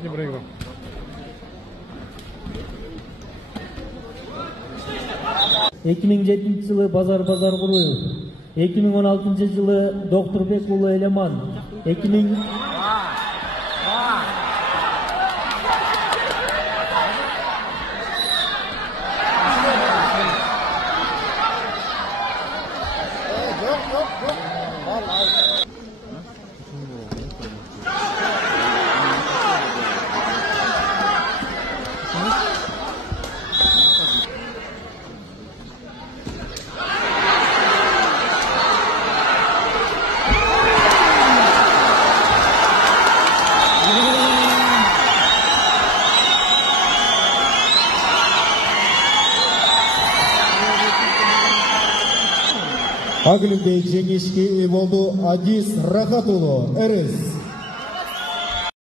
Prego. 2007 жылы Базар Куруев, 2016 жылы Доктурбек уулу Элеман, 2000 Агылымды жеңишке ие болду Адис Рахатулу, РС.